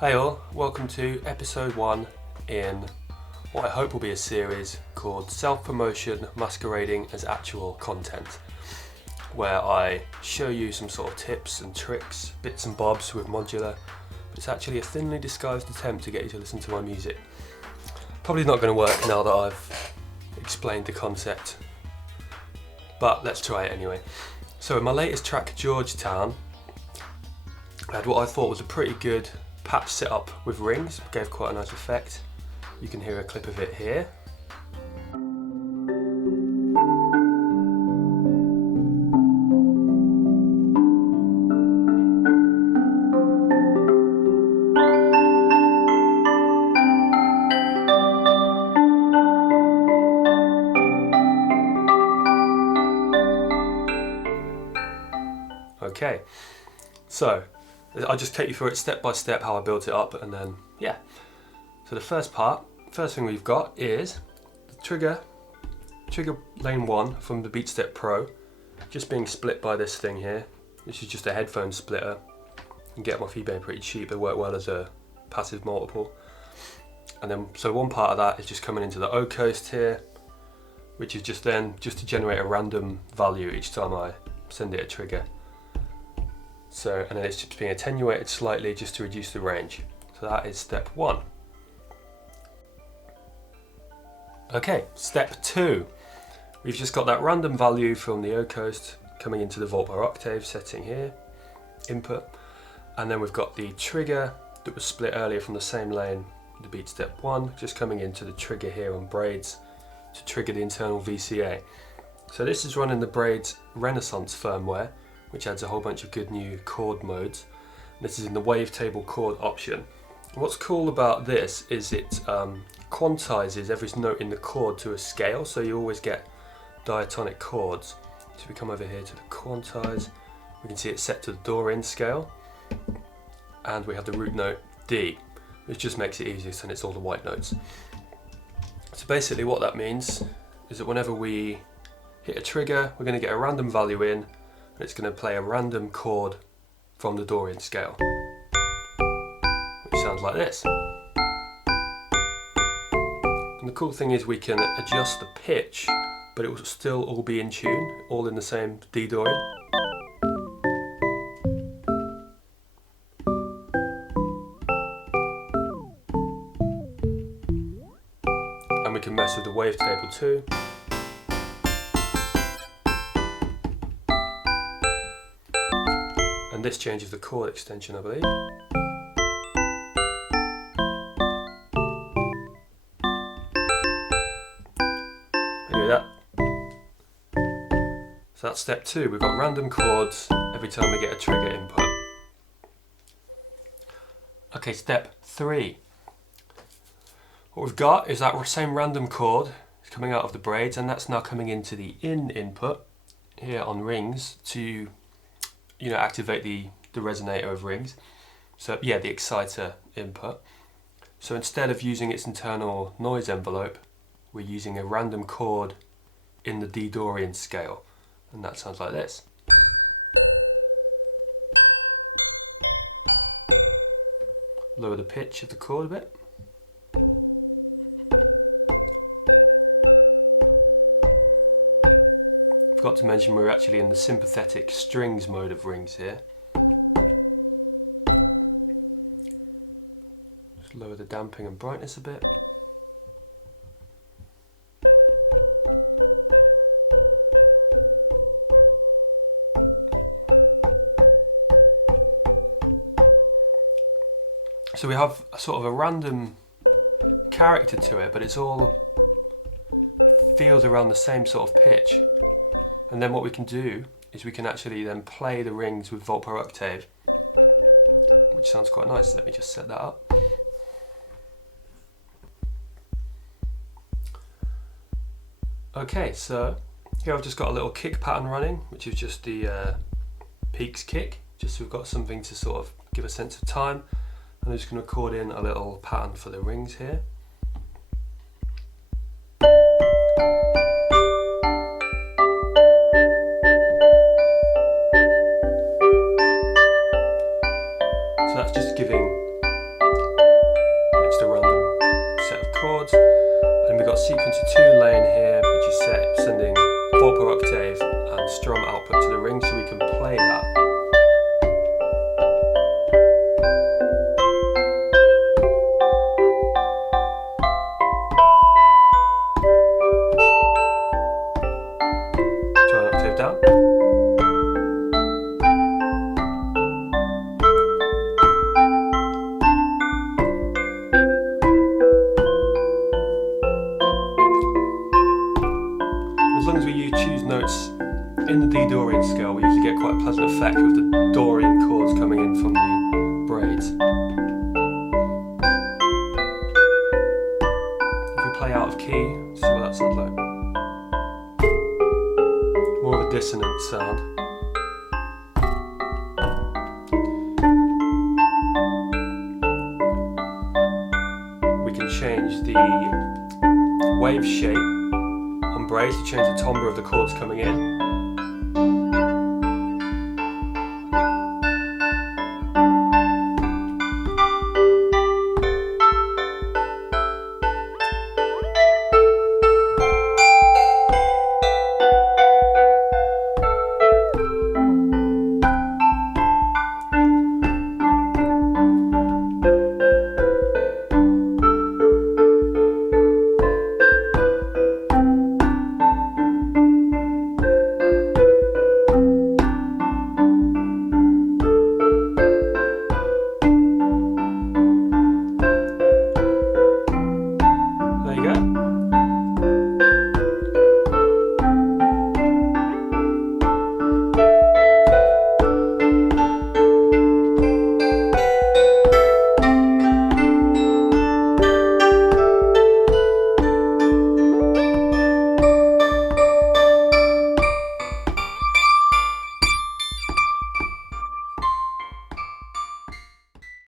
Hey all, welcome to episode 1 in what I hope will be a series called Self-Promotion Masquerading as Actual Content, where I show you some sort of tips and tricks, bits and bobs with Modular, but it's actually a thinly disguised attempt to get you to listen to my music. Probably not going to work now that I've explained the concept, but let's try it anyway. So in my latest track, Georgetown, I had what I thought was a pretty good patch set up with rings, gave quite a nice effect. You can hear a clip of it here. Okay, so I'll just take you through it step by step how I built it up, and then yeah. So the first thing we've got is the trigger lane 1 from the BeatStep Pro, just being split by this thing here. This is just a headphone splitter. You can get them off eBay pretty cheap. They work well as a passive multiple. And then so one part of that is just coming into the O coast here, which is just to generate a random value each time I send it a trigger. So, and then it's just being attenuated slightly just to reduce the range. So that is step 1. Okay, step 2. We've just got that random value from the O coast coming into the volt per octave setting here, input. And then we've got the trigger that was split earlier from the same lane, the beat step 1, just coming into the trigger here on Braids to trigger the internal VCA. So this is running the Braids Renaissance firmware, which adds a whole bunch of good new chord modes. This is in the wavetable chord option. What's cool about this is it quantizes every note in the chord to a scale, so you always get diatonic chords. So we come over here to the quantize, we can see it's set to the Dorian scale, and we have the root note D, which just makes it easiest and it's all the white notes. So basically what that means is that whenever we hit a trigger, we're going to get a random value in, it's going to play a random chord from the Dorian scale, which sounds like this. And the cool thing is we can adjust the pitch, but it will still all be in tune, all in the same D Dorian. And we can mess with the wavetable too. And this changes the chord extension, I believe. Anyway, so that's step 2. We've got random chords every time we get a trigger input. Okay, step 3. What we've got is that same random chord coming out of the Braids, and that's now coming into the input here on rings to activate the resonator of rings. So yeah, the exciter input. So instead of using its internal noise envelope, we're using a random chord in the D Dorian scale, and that sounds like this. Lower the pitch of the chord a bit. Forgot to mention we're actually in the sympathetic strings mode of rings here. Just lower the damping and brightness a bit. So we have sort of a random character to it, but it's all feels around the same sort of pitch. And then what we can do is we can actually then play the rings with volt per octave, which sounds quite nice. Let me just set that up. Okay, so here I've just got a little kick pattern running, which is just the peaks kick, just so we've got something to sort of give a sense of time. I'm just going to record in a little pattern for the rings here. So that's just giving pleasant effect with the Dorian chords coming in from the Braids. If we play out of key, see what that sounds like. More of a dissonant sound. We can change the wave shape on Braids to change the timbre of the chords coming in.